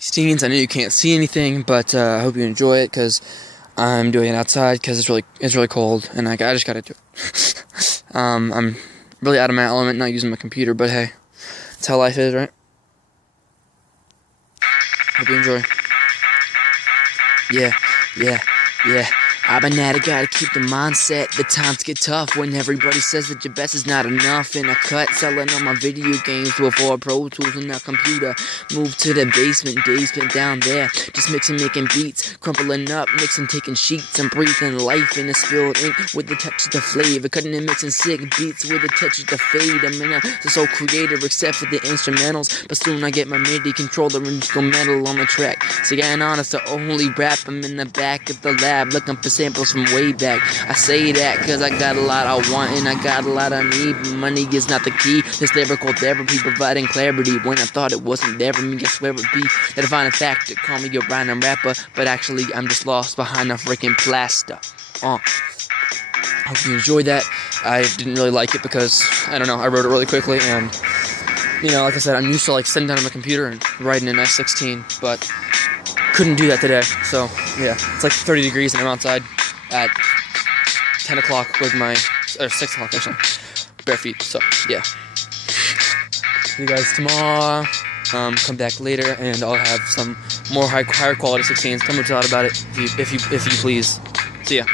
scenes. I know you can't see anything, but I hope you enjoy it because I'm doing it outside because it's really cold, and I just gotta do it. I'm really out of my element, not using my computer, but hey, that's how life is, right? Hope you enjoy. Yeah. I've been at it, gotta keep the mindset. The times get tough when everybody says that your best is not enough. And I cut selling all my video games to afford Pro Tools and a computer. Moved to the basement, days spent down there. Just mixing, making beats, crumpling up, mixing, taking sheets. I'm breathing life in the spilled ink with the touch of the flavor. Cutting and mixing sick beats with the touch of the fade. I'm in a soul creator except for the instrumentals. But soon I get my MIDI controller and instrumental on the track. So getting honest, the only rap, I'm in the back of the lab looking for samples from way back. I say that cause I got a lot I want and I got a lot I need, but money is not the key. This lyrical therapy providing clarity when I thought it wasn't there for me. I swear it'd be that divine fact to call me a random rapper, but actually I'm just lost behind a freaking plaster. Hope you enjoyed that. I didn't really like it because, I don't know, I wrote it really quickly and, you know, like I said, I'm used to like sitting down on my computer and writing in S16, but couldn't do that today. So yeah, it's like 30 degrees and I'm outside at 10 o'clock with my, or 6 o'clock actually, bare feet. So yeah, see you guys tomorrow. Come back later and I'll have some more higher quality 16s. Come and talk about it if you please. See ya.